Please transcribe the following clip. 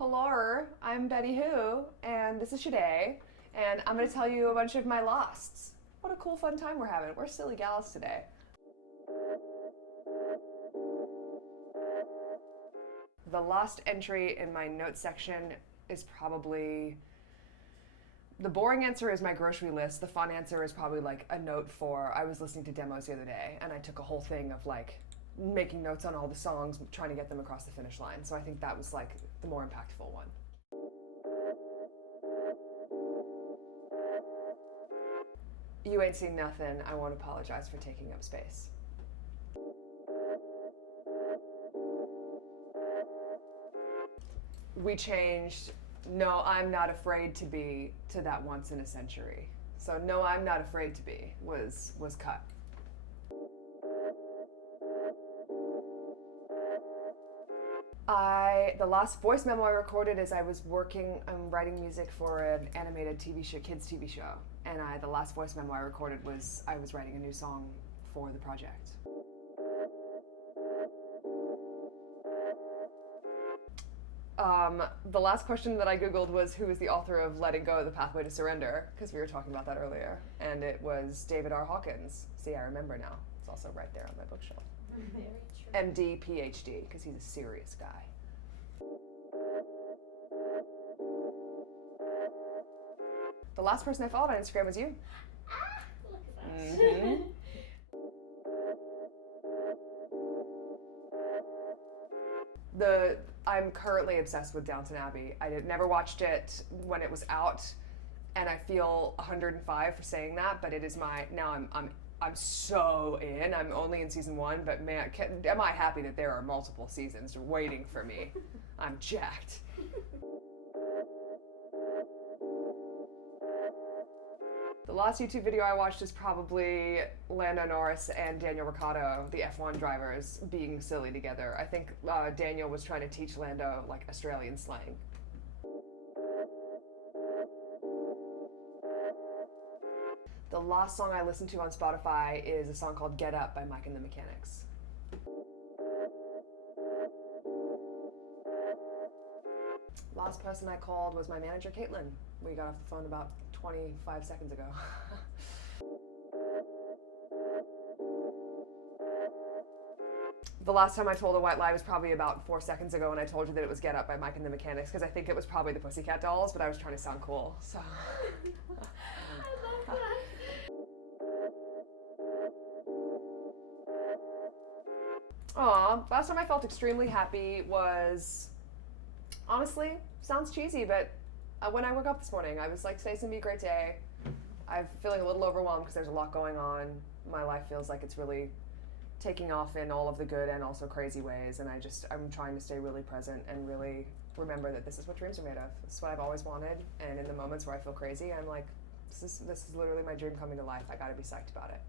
Hello, I'm Betty Who, and this is Shade, and I'm going to tell you a bunch of my losts. What a cool, fun time we're having. We're silly gals today. The lost entry in my notes section is probably... The boring answer is my grocery list. The fun answer is probably like a note for, I was listening to demos the other day, and I took a whole thing of like making notes on all the songs, trying to get them across the finish line. So I think that was like the more impactful one. You ain't seen nothing. I won't apologize for taking up space. We changed No, I'm Not Afraid to Be to That Once in a Century. So No, I'm Not Afraid to Be was cut. The last voice memo I recorded is I was writing music for an animated TV show, kids TV show, and the last voice memo I recorded was I was writing a new song for the project. The last question that I Googled was who is the author of Letting Go, The Pathway to Surrender, because we were talking about that earlier, and it was David R. Hawkins. See, I remember now. It's also right there on my bookshelf. Very true. MD, PhD, because he's a serious guy. The last person I followed on Instagram was you. Ah, look at that. Mm-hmm. I'm currently obsessed with Downton Abbey. I never watched it when it was out, and I feel 105 for saying that. But it is I'm so in. I'm only in season 1, but man, am I happy that there are multiple seasons waiting for me. I'm jacked. The last YouTube video I watched is probably Lando Norris and Daniel Ricciardo, the F1 drivers, being silly together. I think Daniel was trying to teach Lando like Australian slang. The last song I listened to on Spotify is a song called Get Up by Mike and the Mechanics. Last person I called was my manager, Caitlin. We got off the phone about 25 seconds ago. The last time I told a white lie was probably about 4 seconds ago when I told you that it was Get Up by Mike and the Mechanics, because I think it was probably the Pussycat Dolls, but I was trying to sound cool, so. I love that. Aw, last time I felt extremely happy was, honestly, sounds cheesy, but when I woke up this morning, I was like, today's gonna be a great day. I'm feeling a little overwhelmed because there's a lot going on. My life feels like it's really taking off in all of the good and also crazy ways, and I'm trying to stay really present and really remember that this is what dreams are made of. This is what I've always wanted, and in the moments where I feel crazy, I'm like, this is literally my dream coming to life. I gotta be psyched about it.